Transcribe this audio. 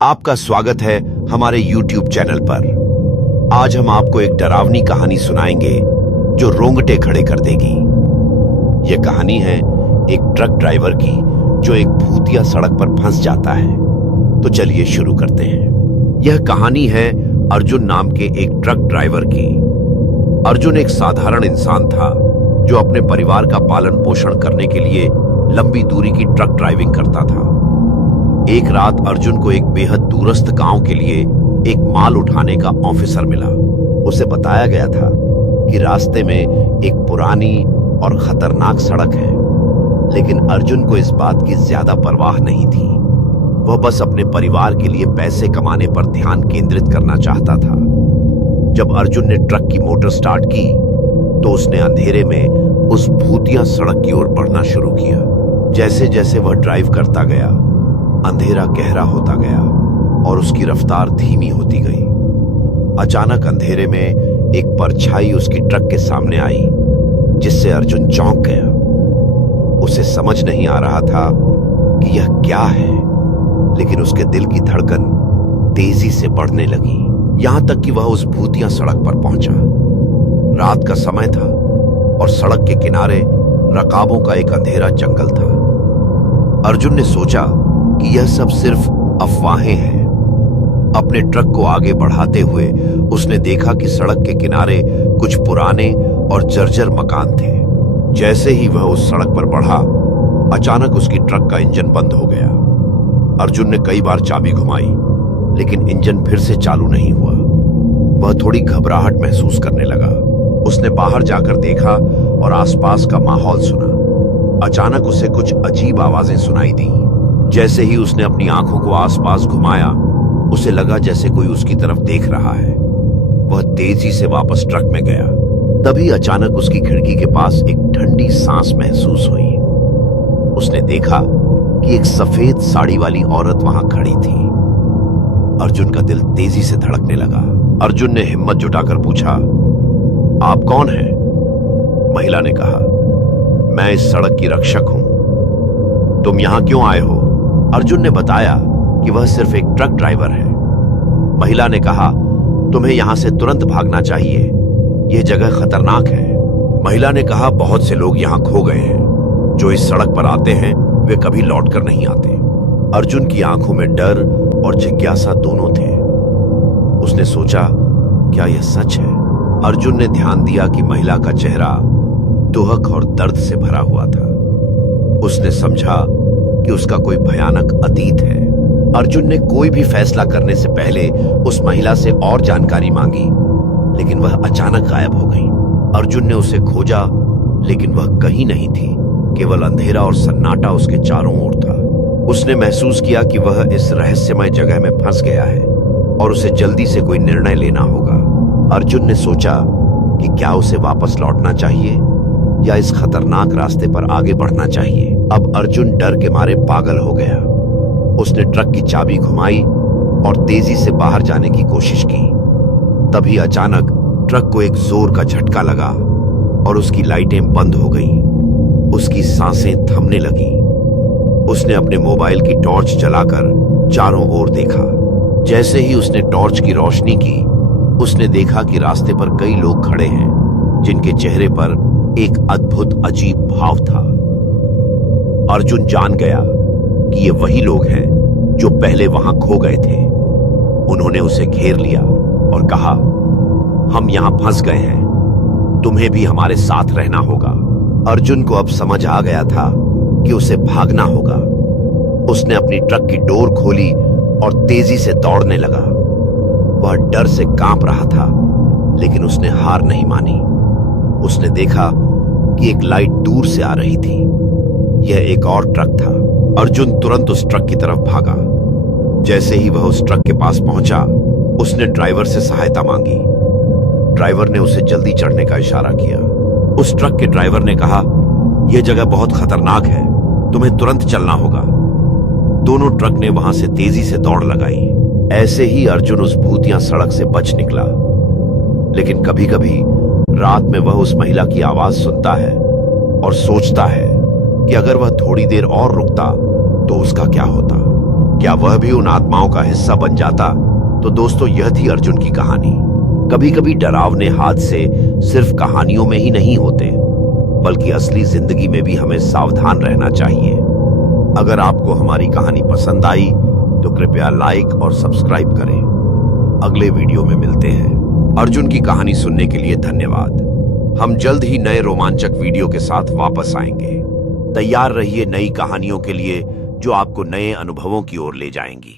आपका स्वागत है हमारे YouTube चैनल पर। आज हम आपको एक डरावनी कहानी सुनाएंगे जो रोंगटे खड़े कर देगी। यह कहानी है एक ट्रक ड्राइवर की जो एक भूतिया सड़क पर फंस जाता है। तो चलिए शुरू करते हैं। यह कहानी है अर्जुन नाम के एक ट्रक ड्राइवर की। अर्जुन एक साधारण इंसान था जो अपने परिवार का पालन पोषण करने के लिए लंबी दूरी की ट्रक ड्राइविंग करता था। एक रात अर्जुन को एक बेहद दूरस्थ गांव के लिए एक माल उठाने का ऑफिसर मिला। उसे बताया गया था कि रास्ते में एक पुरानी और खतरनाक सड़क है, लेकिन अर्जुन को इस बात की ज्यादा परवाह नहीं थी। वह बस अपने परिवार के लिए पैसे कमाने पर ध्यान केंद्रित करना चाहता था। जब अर्जुन ने ट्रक की मोटर स्टार्ट की तो उसने अंधेरे में उस भूतिया सड़क की ओर बढ़ना शुरू किया। जैसे जैसे वह ड्राइव करता गया, अंधेरा गहरा होता गया और उसकी रफ्तार धीमी होती गई। अचानक अंधेरे में एक परछाई उसकी ट्रक के सामने आई, जिससे अर्जुन चौंक गया। उसे समझ नहीं आ रहा था कि यह क्या है, लेकिन उसके दिल की धड़कन तेजी से बढ़ने लगी, यहां तक कि वह उस भूतिया सड़क पर पहुंचा। रात का समय था और सड़क के किनारे रकाबों का एक अंधेरा जंगल था। अर्जुन ने सोचा कि यह सब सिर्फ अफवाहें हैं। अपने ट्रक को आगे बढ़ाते हुए उसने देखा कि सड़क के किनारे कुछ पुराने और जर्जर मकान थे। जैसे ही वह उस सड़क पर बढ़ा, अचानक उसकी ट्रक का इंजन बंद हो गया। अर्जुन ने कई बार चाबी घुमाई, लेकिन इंजन फिर से चालू नहीं हुआ। वह थोड़ी घबराहट महसूस करने लगा। उसने बाहर जाकर देखा और आसपास का माहौल सुना। अचानक उसे कुछ अजीब आवाजें सुनाई दी। जैसे ही उसने अपनी आंखों को आसपास घुमाया, उसे लगा जैसे कोई उसकी तरफ देख रहा है। वह तेजी से वापस ट्रक में गया। तभी अचानक उसकी खिड़की के पास एक ठंडी सांस महसूस हुई। उसने देखा कि एक सफेद साड़ी वाली औरत वहां खड़ी थी। अर्जुन का दिल तेजी से धड़कने लगा। अर्जुन ने हिम्मत जुटाकर पूछा, आप कौन हैं? महिला ने कहा, मैं इस सड़क की रक्षक हूं। तुम यहां क्यों आए हो? अर्जुन ने बताया कि वह सिर्फ एक ट्रक ड्राइवर है। महिला ने कहा, तुम्हें यहां से तुरंत भागना चाहिए, यह जगह खतरनाक है। महिला ने कहा, बहुत से लोग यहां खो गए हैं। जो इस सड़क पर आते हैं वे कभी लौटकर नहीं आते। अर्जुन की आंखों में डर और जिज्ञासा दोनों थे। उसने सोचा, क्या यह सच है? अर्जुन ने ध्यान दिया कि महिला का चेहरा दुहक और दर्द से भरा हुआ था। उसने समझा कि उसका कोई भयानक अतीत है। अर्जुन ने कोई भी फैसला करने से पहले उस महिला से और जानकारी मांगी, लेकिन वह अचानक गायब हो गई। अर्जुन ने उसे खोजा, लेकिन वह कहीं नहीं थी। केवल अंधेरा और सन्नाटा उसके चारों ओर था। उसने महसूस किया कि वह इस रहस्यमय जगह में फंस गया है और उसे जल्दी से कोई निर्णय लेना होगा। अर्जुन ने सोचा कि क्या उसे वापस लौटना चाहिए या इस खतरनाक रास्ते पर आगे बढ़ना चाहिए। अब अर्जुन डर के मारे पागल हो गया। उसने ट्रक की चाबी घुमाई और तेजी से बाहर जाने की कोशिश की। तभी अचानक ट्रक को एक जोर का झटका लगा और उसकी लाइटें बंद हो गईं। उसकी सांसें थमने लगीं। उसने अपने मोबाइल की टॉर्च जलाकर चारों ओर देखा। जैसे ही उसने टॉर्च की रोशनी की, उसने देखा कि रास्ते पर कई लोग खड़े हैं, जिनके चेहरे पर एक अद्भुत अजीब भाव था। अर्जुन जान गया कि ये वही लोग हैं जो पहले वहां खो गए थे। उन्होंने उसे घेर लिया और कहा, हम यहां फंस गए हैं, तुम्हें भी हमारे साथ रहना होगा। अर्जुन को अब समझ आ गया था कि उसे भागना होगा। उसने अपनी ट्रक की डोर खोली और तेजी से दौड़ने लगा। वह डर से कांप रहा था, लेकिन उसने हार नहीं मानी। उसने देखा कि एक लाइट दूर से आ रही थी। यह एक और ट्रक था। अर्जुन तुरंत उस ट्रक की तरफ भागा। जैसे ही वह उस ट्रक के पास पहुंचा, उसने ड्राइवर से सहायता मांगी। ड्राइवर ने उसे जल्दी चढ़ने का इशारा किया। उस ट्रक के ड्राइवर ने कहा, यह जगह बहुत खतरनाक है, तुम्हें तुरंत चलना होगा। दोनों ट्रक ने वहां से तेजी से दौड़ लगाई। ऐसे ही अर्जुन उस भूतिया सड़क से बच निकला। लेकिन कभी कभी रात में वह उस महिला की आवाज सुनता है और सोचता है कि अगर वह थोड़ी देर और रुकता तो उसका क्या होता। क्या वह भी उन आत्माओं का हिस्सा बन जाता? तो दोस्तों, यह थी अर्जुन की कहानी। कभी कभी डरावने हादसे सिर्फ कहानियों में ही नहीं होते, बल्कि असली जिंदगी में भी हमें सावधान रहना चाहिए। अगर आपको हमारी कहानी पसंद आई तो कृपया लाइक और सब्सक्राइब करें। अगले वीडियो में मिलते हैं। अर्जुन की कहानी सुनने के लिए धन्यवाद। हम जल्द ही नए रोमांचक वीडियो के साथ वापस आएंगे। तैयार रहिए नई कहानियों के लिए जो आपको नए अनुभवों की ओर ले जाएंगी।